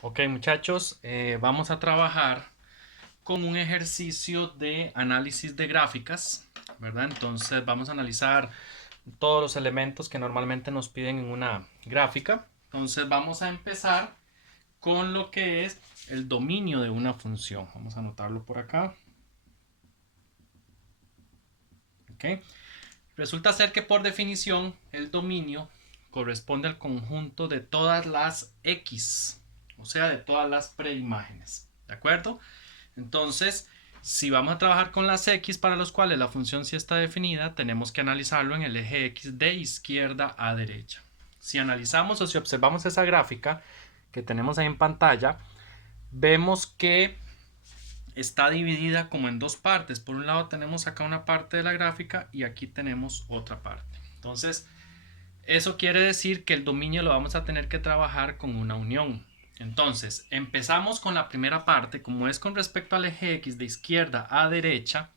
Ok, muchachos, vamos a trabajar con un ejercicio de análisis de gráficas, ¿verdad? Entonces vamos a analizar todos los elementos que normalmente nos piden en una gráfica. Entonces vamos a empezar con lo que es el dominio de una función. Vamos a anotarlo por acá. Ok. Resulta ser que por definición el dominio corresponde al conjunto de todas las X, o sea, de todas las preimágenes. ¿De acuerdo? Entonces, si vamos a trabajar con las X para los cuales la función sí está definida, tenemos que analizarlo en el eje X de izquierda a derecha. Si analizamos o si observamos esa gráfica que tenemos ahí en pantalla, vemos que está dividida como en dos partes. Por un lado tenemos acá una parte de la gráfica y aquí tenemos otra parte. Entonces, eso quiere decir que el dominio lo vamos a tener que trabajar con una unión. Entonces, empezamos con la primera parte, como es con respecto al eje X de izquierda a derecha,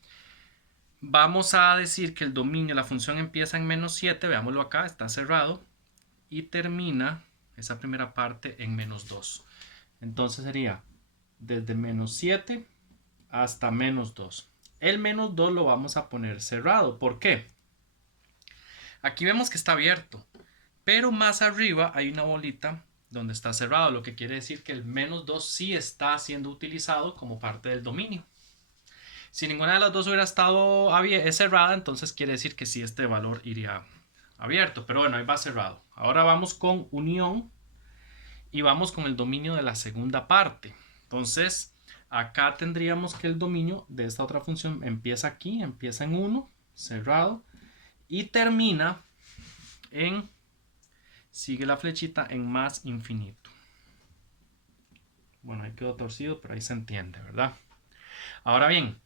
vamos a decir que el dominio, la función empieza en -7, veámoslo acá, está cerrado, y termina esa primera parte en -2. Entonces sería desde -7 hasta -2. El -2 lo vamos a poner cerrado. ¿Por qué? Aquí vemos que está abierto, pero más arriba hay una bolita donde está cerrado, lo que quiere decir que el -2 sí está siendo utilizado como parte del dominio. Si ninguna de las dos hubiera estado cerrada, entonces quiere decir que sí, este valor iría abierto, pero bueno, ahí va cerrado. Ahora vamos con unión y vamos con el dominio de la segunda parte. Entonces, acá tendríamos que el dominio de esta otra función empieza aquí, empieza en 1, cerrado, y termina en, sigue la flechita en más infinito. Bueno, ahí quedó torcido, pero ahí se entiende, ¿verdad? Ahora bien,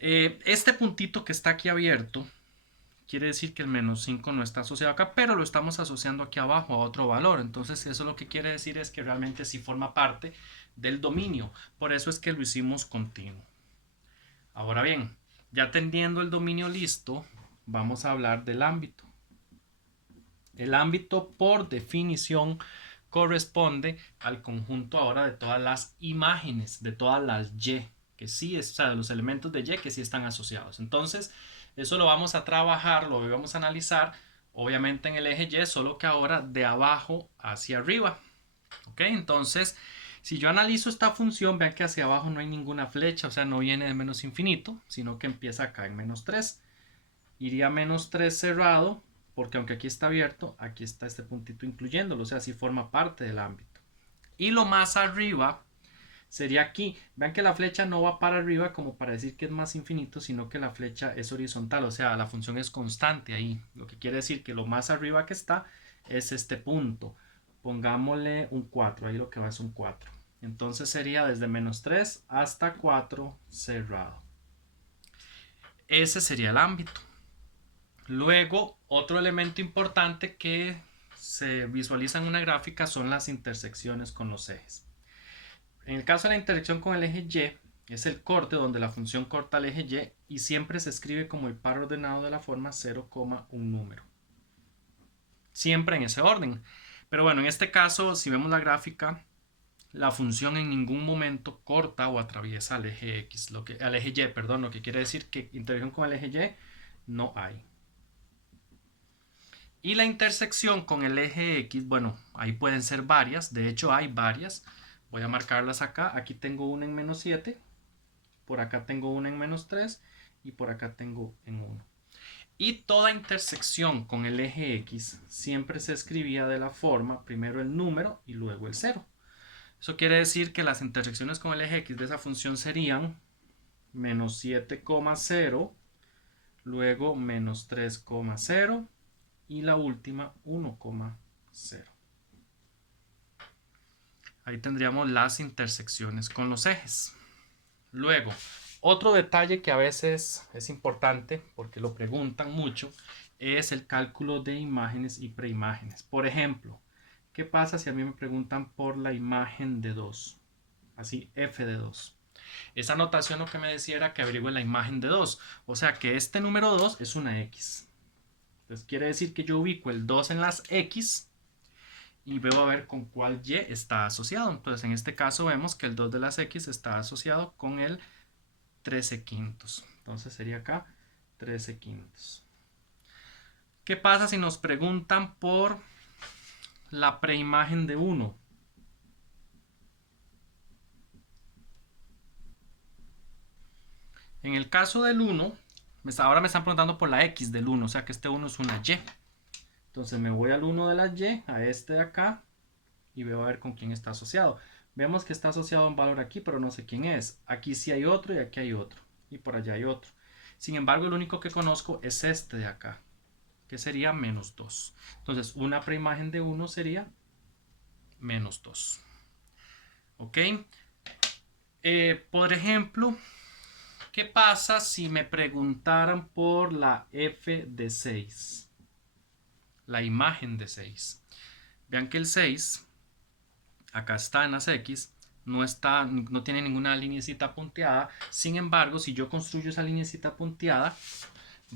este puntito que está aquí abierto quiere decir que el -5 no está asociado acá, pero lo estamos asociando aquí abajo a otro valor. Entonces eso lo que quiere decir es que realmente sí forma parte del dominio. Por eso es que lo hicimos continuo. Ahora bien, ya teniendo el dominio listo, vamos a hablar del ámbito. El ámbito, por definición, corresponde al conjunto ahora de todas las imágenes, de todas las Y, que sí, o sea, de los elementos de Y que sí están asociados. Entonces, eso lo vamos a trabajar, lo vamos a analizar, obviamente en el eje Y, solo que ahora de abajo hacia arriba. ¿Ok? Entonces, si yo analizo esta función, vean que hacia abajo no hay ninguna flecha, o sea, no viene de menos infinito, sino que empieza acá en -3. Iría -3 cerrado, porque aunque aquí está abierto, aquí está este puntito incluyéndolo, o sea, sí forma parte del ámbito. Y lo más arriba sería aquí. Vean que la flecha no va para arriba como para decir que es más infinito, sino que la flecha es horizontal, o sea, la función es constante ahí. Lo que quiere decir que lo más arriba que está es este punto. Pongámosle un 4, ahí lo que va es un 4. Entonces sería desde -3 hasta 4 cerrado. Ese sería el ámbito. Luego, otro elemento importante que se visualiza en una gráfica son las intersecciones con los ejes. En el caso de la intersección con el eje Y, es el corte donde la función corta el eje Y siempre se escribe como el par ordenado de la forma 0, un número. Siempre en ese orden. Pero bueno, en este caso, si vemos la gráfica, la función en ningún momento corta o atraviesa al eje X, al eje Y, perdón, lo que quiere decir que intersección con el eje Y no hay. Y la intersección con el eje X, bueno, ahí pueden ser varias, de hecho hay varias. Voy a marcarlas acá. Aquí tengo una en -7, por acá tengo una en -3 y por acá tengo en 1. Y toda intersección con el eje X siempre se escribía de la forma, primero el número y luego el 0. Eso quiere decir que las intersecciones con el eje X de esa función serían -7,0, luego -3,0 y la última 1,0. Ahí tendríamos las intersecciones con los ejes. Luego, otro detalle que a veces es importante porque lo preguntan mucho es el cálculo de imágenes y preimágenes. Por ejemplo, ¿qué pasa si a mí me preguntan por la imagen de 2? Así, f de 2. Esa notación lo que me decía era que averigüe la imagen de 2. O sea que este número 2 es una x. Entonces quiere decir que yo ubico el 2 en las x y veo a ver con cuál y está asociado. Entonces en este caso vemos que el 2 de las x está asociado con el 13 quintos. Entonces sería acá 13 quintos. ¿Qué pasa si nos preguntan por la preimagen de 1? En el caso del 1, ahora me están preguntando por la x del 1, o sea que este 1 es una y. Entonces me voy al 1 de la y, a este de acá, y veo a ver con quién está asociado. Vemos que está asociado a un valor aquí, pero no sé quién es. Aquí sí hay otro y aquí hay otro. Y por allá hay otro. Sin embargo, el único que conozco es este de acá, que sería menos 2. Entonces, una preimagen de 1 sería menos 2. ¿Ok? Por ejemplo, ¿qué pasa si me preguntaran por la f de 6? La imagen de 6. Vean que el 6, acá está en las x, no tiene ninguna lineecita punteada. Sin embargo, si yo construyo esa lineecita punteada,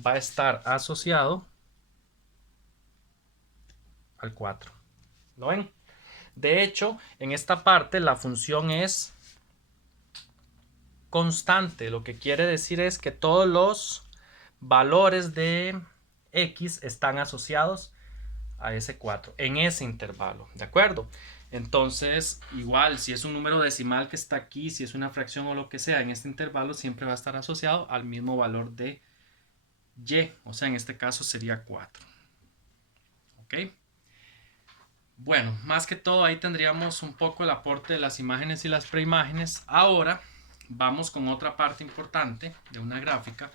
va a estar asociado al 4. ¿Lo ven? De hecho, en esta parte la función es constante. Lo que quiere decir es que todos los valores de x están asociados a ese 4 en ese intervalo, ¿de acuerdo? Entonces, igual, si es un número decimal que está aquí, si es una fracción o lo que sea, en este intervalo siempre va a estar asociado al mismo valor de y, o sea, en este caso sería 4. ¿Ok? Bueno, más que todo ahí tendríamos un poco el aporte de las imágenes y las preimágenes. Ahora vamos con otra parte importante de una gráfica,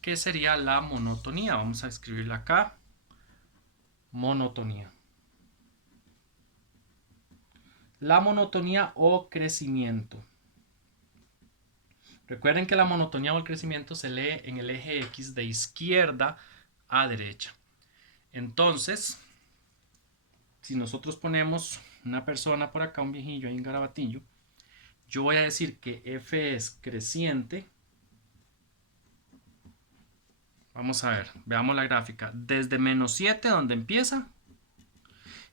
que sería la monotonía. Vamos a escribirla acá. Monotonía. La monotonía o crecimiento. Recuerden que la monotonía o el crecimiento se lee en el eje X de izquierda a derecha. Entonces, si nosotros ponemos una persona por acá, un viejillo ahí, un garabatillo, yo voy a decir que f es creciente. Vamos a ver, veamos la gráfica. Desde menos 7, donde empieza,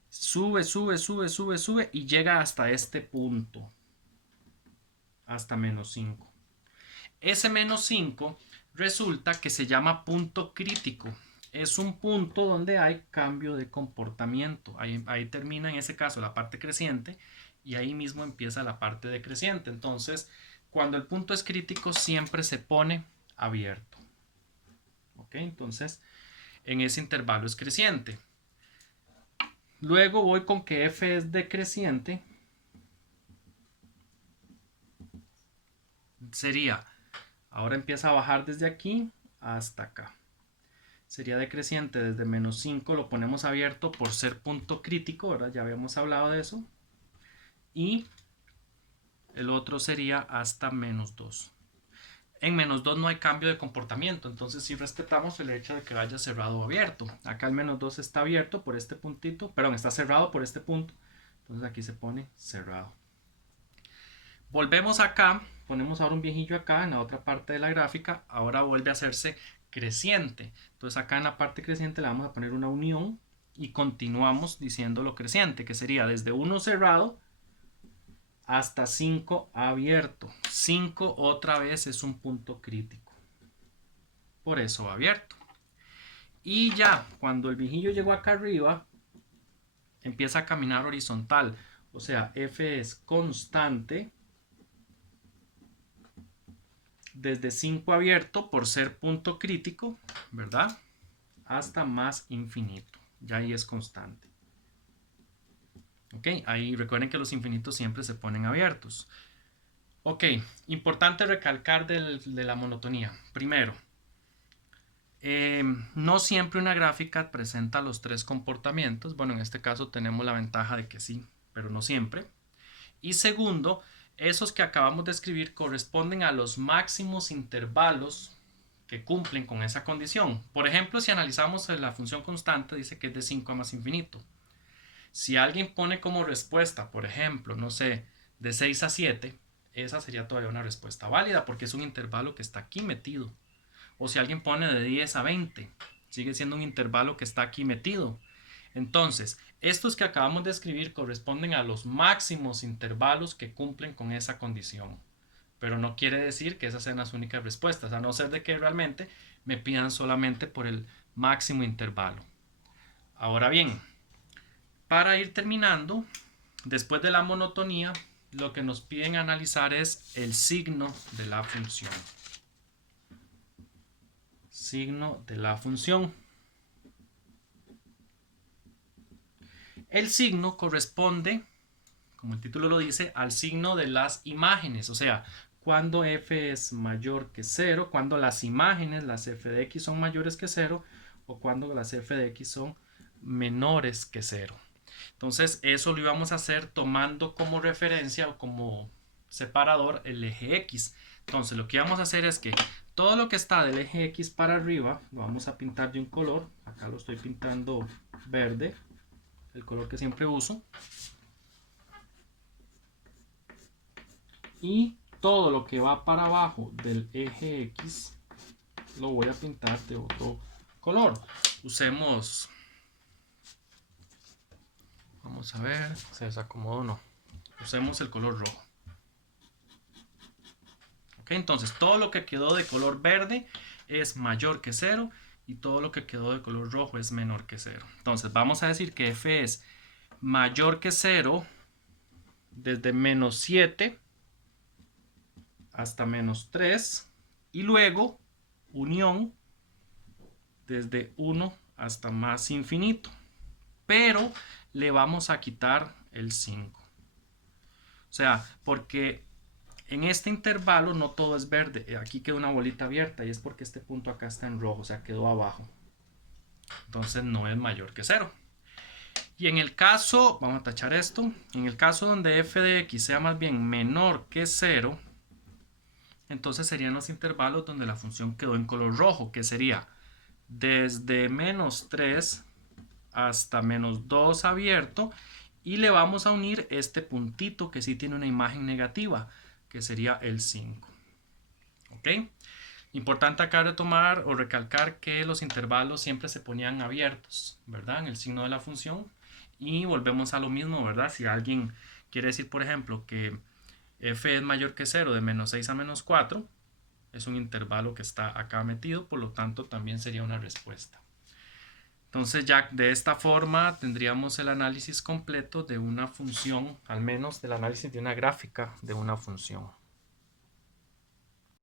sube, sube, sube, sube, sube y llega hasta este punto. Hasta menos 5. Ese menos 5 resulta que se llama punto crítico. Es un punto donde hay cambio de comportamiento. Ahí termina en ese caso la parte creciente y ahí mismo empieza la parte decreciente. Entonces, cuando el punto es crítico siempre se pone abierto. ¿Ok? Entonces, en ese intervalo es creciente. Luego voy con que f es decreciente. Sería, ahora empieza a bajar desde aquí hasta acá. Sería decreciente desde menos 5, lo ponemos abierto por ser punto crítico, ¿verdad? Ya habíamos hablado de eso. Y el otro sería hasta menos 2. En menos 2 no hay cambio de comportamiento, entonces sí respetamos el hecho de que vaya cerrado o abierto. Acá el menos 2 está abierto por este puntito, perdón, está cerrado por este punto. Entonces aquí se pone cerrado. Volvemos acá, ponemos ahora un viejillo acá en la otra parte de la gráfica, ahora vuelve a hacerse creciente. Entonces acá en la parte creciente le vamos a poner una unión y continuamos diciendo lo creciente, que sería desde 1 cerrado hasta 5 abierto. 5 otra vez es un punto crítico. Por eso va abierto. Y ya, cuando el viejillo llegó acá arriba, empieza a caminar horizontal. O sea, f es constante desde 5 abierto por ser punto crítico, ¿verdad? Hasta más infinito. Ya ahí es constante. Ok, ahí recuerden que los infinitos siempre se ponen abiertos. Ok, importante recalcar de la monotonía. Primero, no siempre una gráfica presenta los tres comportamientos. Bueno, en este caso tenemos la ventaja de que sí, pero no siempre. Y segundo, esos que acabamos de escribir corresponden a los máximos intervalos que cumplen con esa condición. Por ejemplo, si analizamos la función constante, dice que es de 5 a más infinito. Si alguien pone como respuesta, por ejemplo, no sé, de 6 a 7, esa sería todavía una respuesta válida porque es un intervalo que está aquí metido. O si alguien pone de 10 a 20, sigue siendo un intervalo que está aquí metido. Entonces, estos que acabamos de escribir corresponden a los máximos intervalos que cumplen con esa condición. Pero no quiere decir que esas sean las únicas respuestas, a no ser de que realmente me pidan solamente por el máximo intervalo. Ahora bien, para ir terminando, después de la monotonía, lo que nos piden analizar es el signo de la función. Signo de la función. El signo corresponde, como el título lo dice, al signo de las imágenes, o sea, cuando f es mayor que 0, cuando las imágenes, las f de x son mayores que 0, o cuando las f de x son menores que 0. Entonces, eso lo íbamos a hacer tomando como referencia o como separador el eje x. Entonces, lo que vamos a hacer es que todo lo que está del eje x para arriba, lo vamos a pintar de un color. Acá lo estoy pintando verde, el color que siempre uso. Y todo lo que va para abajo del eje X lo voy a pintar de otro color. Usemos, vamos a ver, se desacomodó o no. Usemos el color rojo. Ok, entonces todo lo que quedó de color verde es mayor que 0 y todo lo que quedó de color rojo es menor que 0. Entonces vamos a decir que f es mayor que 0 desde menos 7 hasta menos 3 y luego unión desde 1 hasta más infinito, pero le vamos a quitar el 5. O sea, porque en este intervalo no todo es verde, aquí queda una bolita abierta y es porque este punto acá está en rojo, o sea, quedó abajo. Entonces no es mayor que 0. Y en el caso, vamos a tachar esto, en el caso donde f de x sea más bien menor que 0, entonces serían los intervalos donde la función quedó en color rojo, que sería desde menos 3 hasta menos 2 abierto, y le vamos a unir este puntito que sí tiene una imagen negativa, que sería el 5. ¿Ok? Importante acá retomar o recalcar que los intervalos siempre se ponían abiertos, ¿verdad? En el signo de la función. Y volvemos a lo mismo, ¿verdad? Si alguien quiere decir, por ejemplo, que f es mayor que 0 de menos 6 a menos 4, es un intervalo que está acá metido, por lo tanto también sería una respuesta. Entonces ya de esta forma tendríamos el análisis completo de una función, al menos del análisis de una gráfica de una función.